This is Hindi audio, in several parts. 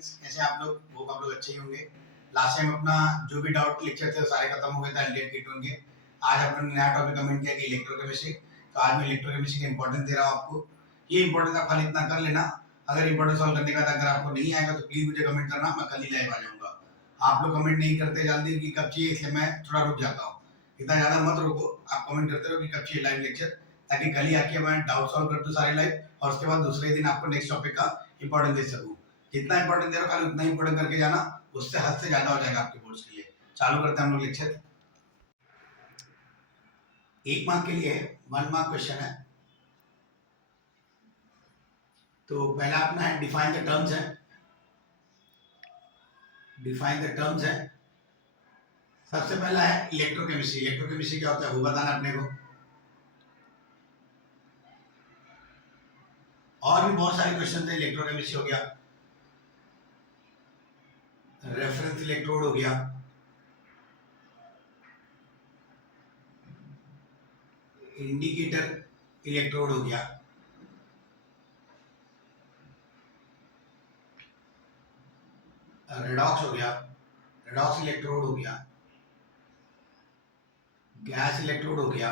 कैसे आप लोग? होप आप लोग अच्छे ही होंगे। लास्ट टाइम अपना जो भी डाउट लेक्चर थे सारे खत्म हो गए थे एल्डिहाइड कीटोन के। आज आपने नया टॉपिक कमेंट किया कि इलेक्ट्रोकेमिस्ट्री। तो आज मैं इलेक्ट्रोकेमिस्ट्री का इंपॉर्टेंस दे रहा हूँ आपको। ये इंपॉर्टेंस आप खाली इतना कर लेना। अगर इंपॉर्टेंस सॉल्व करने का अगर आपको नहीं आएगा तो प्लीज मुझे कमेंट करना, मैं कल ही लाइव आ जाऊंगा। आप लोग कमेंट नहीं करते जल्दी कि कब चाहिए, इसलिए मैं थोड़ा रुक जाता हूँ। इतना ज्यादा मत रुको, आप कमेंट करते रहो कि कब चाहिए लाइव लेक्चर, ताकि कल ही आके मैं डाउट सॉल्व कर दूं सारे लाइव, और उसके बाद दूसरे दिन आपको नेक्स्ट टॉपिक का इंपॉर्टेंस दे सकूं। जितना इंपॉर्टेंट दे रहा हूं उतना इंपॉर्टेंट करके जाना, उससे हद से ज्यादा हो जाएगा आपके बोर्ड्स के लिए। चालू करते हैं हम लोग लेक्चर। 1 मार्क के लिए 1 मार्क क्वेश्चन है। तो पहला अपना है डिफाइन द टर्म्स है। डिफाइन द टर्म्स है। सबसे पहला है इलेक्ट्रोकेमिस्ट्री। इलेक्ट्रोकेमिस्ट्री क्या होता है वो बताना अपने को। और भी बहुत सारे क्वेश्चन थे। इलेक्ट्रोकेमिस्ट्री हो गया, रेफरेंस इलेक्ट्रोड हो गया, इंडिकेटर इलेक्ट्रोड हो गया, रेडॉक्स हो गया, रेडॉक्स इलेक्ट्रोड हो गया, गैस इलेक्ट्रोड हो गया,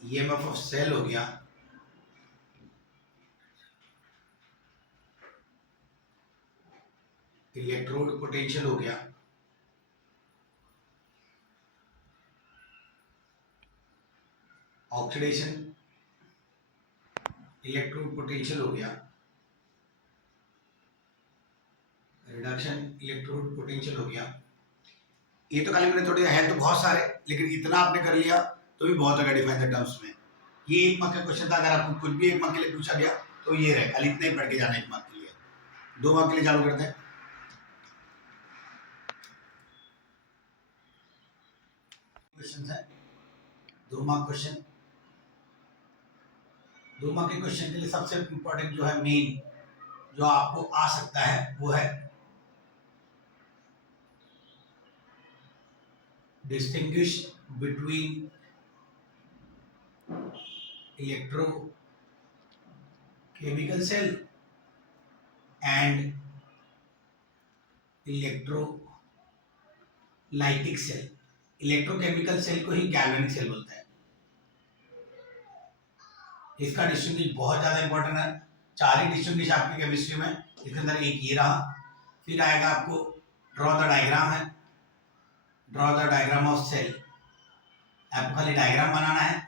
ईएमएफ ऑफ सेल हो गया, इलेक्ट्रोड पोटेंशियल हो गया, ऑक्सीडेशन इलेक्ट्रोड पोटेंशियल हो गया, रिडक्शन इलेक्ट्रोड पोटेंशियल हो गया। ये तो खाली मैंने थोड़े है तो बहुत सारे, लेकिन इतना आपने कर लिया तो भी बहुत जगह डिफाइन द टर्म्स में। ये 1 मार्क का क्वेश्चन था। अगर आपको कुछ भी 1 मार्क के लिए पूछा गया तो ये रहे, खाली इतना ही पढ़ के जाना 1 मार्क के लिए। 2 मार्क के लिए चालू करते हैं। क्वेश्चन है 2 मार्क क्वेश्चन। 2 मार्क के क्वेश्चन के लिए सबसे इंपॉर्टेंट जो है, मेन जो आपको आ सकता है वो है distinguish between electrochemical cell and electrolytic cell. Electrochemical cell को ही गैल्वेनिक सेल बोलते हैं। इसका डिस्टिंग्विश बहुत ज्यादा इंपॉर्टेंट है। 4 ही डिस्टिंग्विश आपकी केमिस्ट्री में, इसके अंदर एक ये रहा। फिर आएगा आपको ड्रॉ द डायग्राम है, draw the diagram of cell. आपको खाली डायग्राम बनाना है।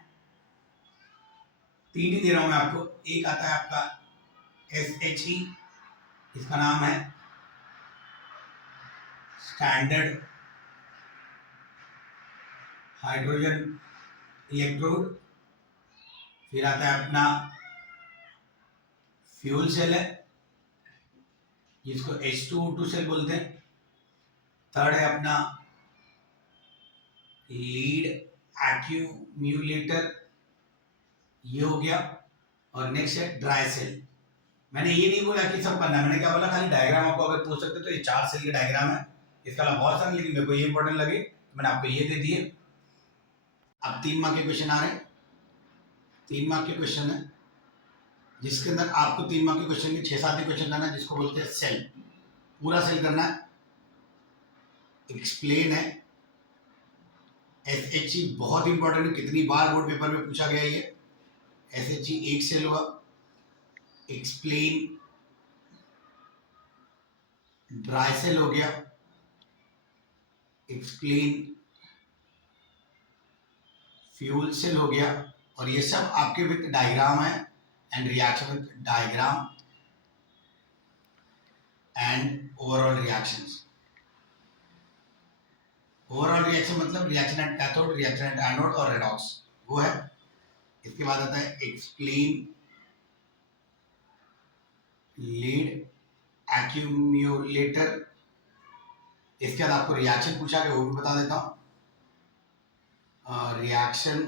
3 ही दे रहा हूं मैं आपको। एक आता है आपका SHE, इसका नाम है स्टैंडर्ड हाइड्रोजन इलेक्ट्रोड। फिर आता है अपना फ्यूल सेल है, जिसको H2O2 सेल बोलते हैं। थर्ड है अपना लीड एक्यूम्यूलेटर, ये हो गया। और नेक्स्ट है ड्राई सेल। मैंने ये नहीं बोला कि सब करना, मैंने क्या बोला, खाली डायग्राम आपको अगर पूछ सकते तो ये 4 सेल के डायग्राम है। इसका अलावा बहुत सारे, लेकिन मेरे को ये इंपॉर्टेंट लगे तो मैंने आपको ये दे दिए। अब 3 मार्क के क्वेश्चन आ रहे हैं। 3 मार्क के क्वेश्चन है, जिसके अंदर आपको 3 मार्क के क्वेश्चन में 6-7 क्वेश्चन करना है, जिसको बोलते हैं सेल। पूरा सेल करना है। एक्सप्लेन है। SHE बहुत इंपॉर्टेंट है, कितनी बार बोर्ड पेपर में पूछा गया ये। SHE एक सेल हुआ। एक्सप्लेन ड्राई सेल हो गया। एक्सप्लेन फ्यूल सेल हो गया। और ये सब आपके विद डायग्राम है and reaction with diagram and overall reactions. Overall reaction मतलब reaction at cathode, reaction at anode और रेडॉक्स, वो है। इसके बाद आता है एक्सप्लेन लीड एक्यूम्यूलेटर। इसके बाद आपको रिएक्शन पूछा गया, वो भी बता देता हूं। रिएक्शन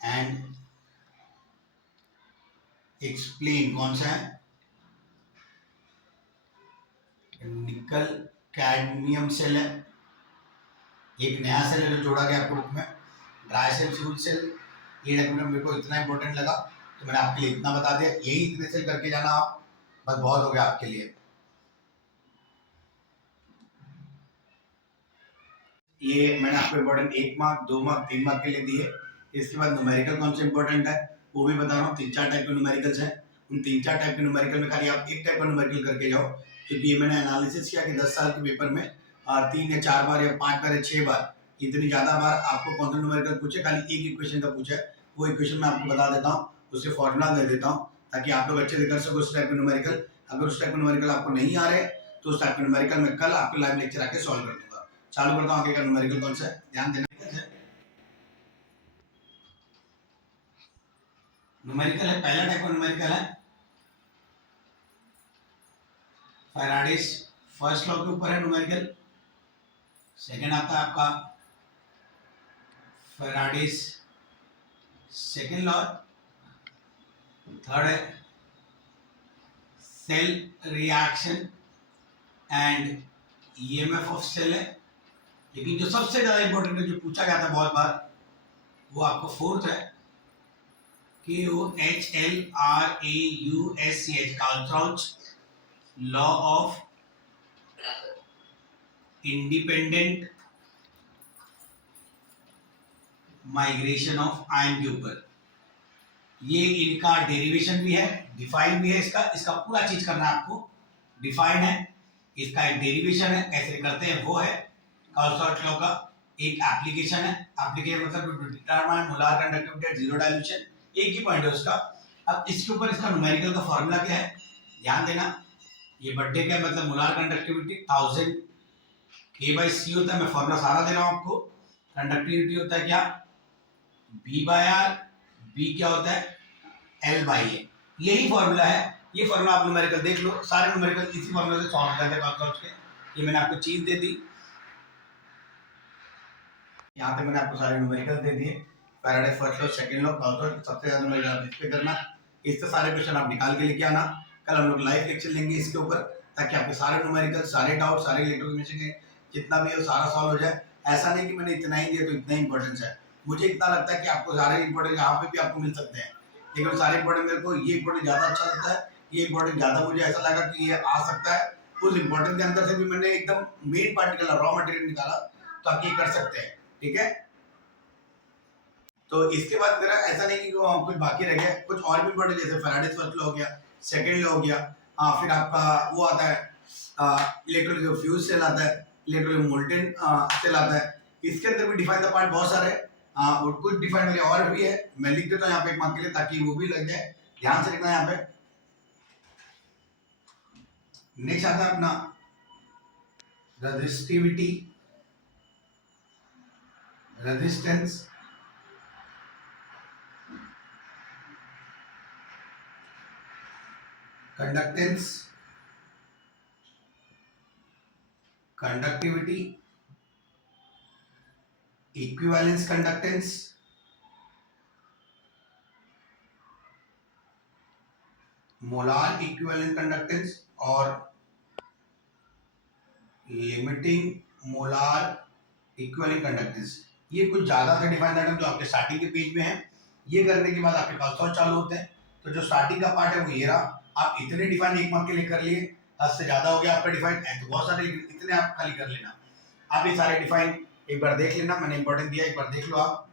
एंड एक्सप्लेन कौन सा है, निकल कैडमियम सेल है। एक नया सेल है जो जोड़ा गया आपको बुक में, ड्राई सेल फ्यूल सेल। ये डॉक्यूमेंट मेरे को इतना इंपॉर्टेंट लगा तो मैंने आपके लिए इतना बता दिया। यही इतने सेल करके जाना आप। बस बहुत हो गया आपके लिए। ये मैंने आपको इम्पोर्टेंट 1 मार्क 2 मार्क 3 मार्क के लिए दिए। इसके बाद न्यूमेरिकल कौन से इंपॉर्टेंट है वो भी बता रहा हूँ। 3-4 टाइप के न्यूमेरिकल्स हैं, उन 3-4 टाइप के न्यूमेरिकल में खाली आप एक टाइप का न्यूमेरिकल करके जाओ, क्योंकि ये मैंने एनालिसिस किया कि 10 साल के पेपर में 3 या 4 बार या 5 बार या 6 बार इतनी ज़्यादा बार आपको कौन सा न्यूमेरिकल पूछे, खाली एक इक्वेशन का पूछा है। वो इक्वेशन मैं आपको बता देता हूँ, उसके फॉर्मूला दे देता हूँ ताकि आप लोग अच्छे से कर सको उस टाइप के न्यूमेरिकल। अगर उस टाइप के न्यूमेरिकल आपको नहीं आ रहे तो उस टाइप के न्यूमेरिकल मैं कल आपके लाइव लेक्चर आके सॉल्व कर दूंगा। चालू करता हूँ आगे का न्यूमेरिकल कौन सा है, ध्यान देना। न्यूमेरिकल है, पहला टाइप का न्यूमेरिकल है फैराडेस फर्स्ट लॉ के ऊपर है न्यूमेरिकल। सेकंड आता है आपका फैराडेस सेकंड लॉ। थर्ड है cell reaction and EMF of cell है। लेकिन जो सबसे ज्यादा इंपॉर्टेंट है, जो पूछा गया था बहुत बार, वो आपको फोर्थ है KOHLRAUSCH काल्ट्राउच law of independent migration of ion के ऊपर। ये इनका डेरिवेशन भी है, डिफाइन भी है, इसका पूरा चीज करना है आपको। डिफाइन है, इसका एक डेरिवेशन है, कैसे करते हैं वो है। काल्ट्राउच लॉ का एक एप्लीकेशन है, एप्लीकेशन मतलब determine molar conductivity eight zero dilution, एक ही पॉइंट है उसका। अब इसके ऊपर इसका न्यूमेरिकल का फॉर्मूला क्या है, ध्यान देना। ये बर्थडे का मतलब मोलार कंडक्टिविटी 1000 K/C होता है। मैं फॉर्मूला सारा दे रहा हूं आपको। कंडक्टिविटी होता है क्या, B/R, B क्या होता है L/A। यही फॉर्मूला है, ये फॉर्मूला आप न्यूमेरिकल देख लो, सारे न्यूमेरिकल इसी फॉर्मूला से सॉल्व करते हैं काल्ट्राउच के। ये मैंने आपको चीज दे दी, यहाँ पे मैंने आपको सारे न्यूमेरिकल दे दिए। Faraday first law, second law, काल्ट्राउच सबसे ज्यादा न्यूमेरिकल इस पे करना। इससे सारे क्वेश्चन आप निकाल के लेके आना। कल हम लोग लाइव लेक्चर लेंगे इसके ऊपर, ताकि आपके सारे न्यूमेरिकल, सारे डाउट, सारे इलेक्ट्रोकेमिस्ट्री के जितना भी है सारा सॉल्व हो जाए। ऐसा नहीं कि मैंने इतना ही दिया तो इतना ही इंपॉर्टेंस है। मुझे इतना लगता है कि आपको सारे इंपॉर्टेंट यहाँ पे भी आपको मिल सकते हैं, लेकिन सारे इंपॉर्टेंट मेरे को ये इंपॉर्टेंट ज्यादा अच्छा लगता है। ये इंपॉर्टेंट ज्यादा मुझे ऐसा लगा कि ये आ सकता है। उस इंपॉर्टेंट के अंदर से भी मैंने एकदम मेन पार्ट निकाला, रॉ मटेरियल निकाला, तो आप ये कर सकते हैं। ठीक है, तो इसके बाद मेरा ऐसा नहीं कि कुछ बाकी रह गया, कुछ और भी इंपॉर्टेंट जैसे फैराडेस फर्स्ट लॉ हो गया, सेकंड लॉ हो गया, फिर आपका वो आता है इलेक्ट्रोलिक फ्यूज सेल आता है, इलेक्ट्रोलिक मोल्टेन सेल आता है। इसके अंदर भी डिफाइन द पार्ट बहुत सारे और कुछ डिफाइन वाले और भी है। मैं लिख देता हूँ यहाँ पे एक मार्क के लिए, ताकि वो भी लग जाए, ध्यान से लिखना यहाँ पे। नेक्स्ट आता है अपना resistivity, resistance, conductance, conductivity, equivalence conductance, molar equivalent conductance और लिमिटिंग मोलार इक्विवेलेंट कंडक्टेंस। ये कुछ ज्यादा से डिफाइंड आइटम जो आपके स्टार्टिंग के पेज में है। ये करने के बाद आपके काल्ट्राउच चालू होते हैं। तो जो स्टार्टिंग का पार्ट है वो ये रहा। आप इतने डिफाइन एक मार्क के लिए कर लिए, 10 से ज्यादा हो गया आपका डिफाइन है तो बहुत सारे, इतने आप खाली कर लेना। आप ये सारे डिफाइन एक बार देख लेना, मैंने इंपॉर्टेंट दिया, एक बार देख लो आप।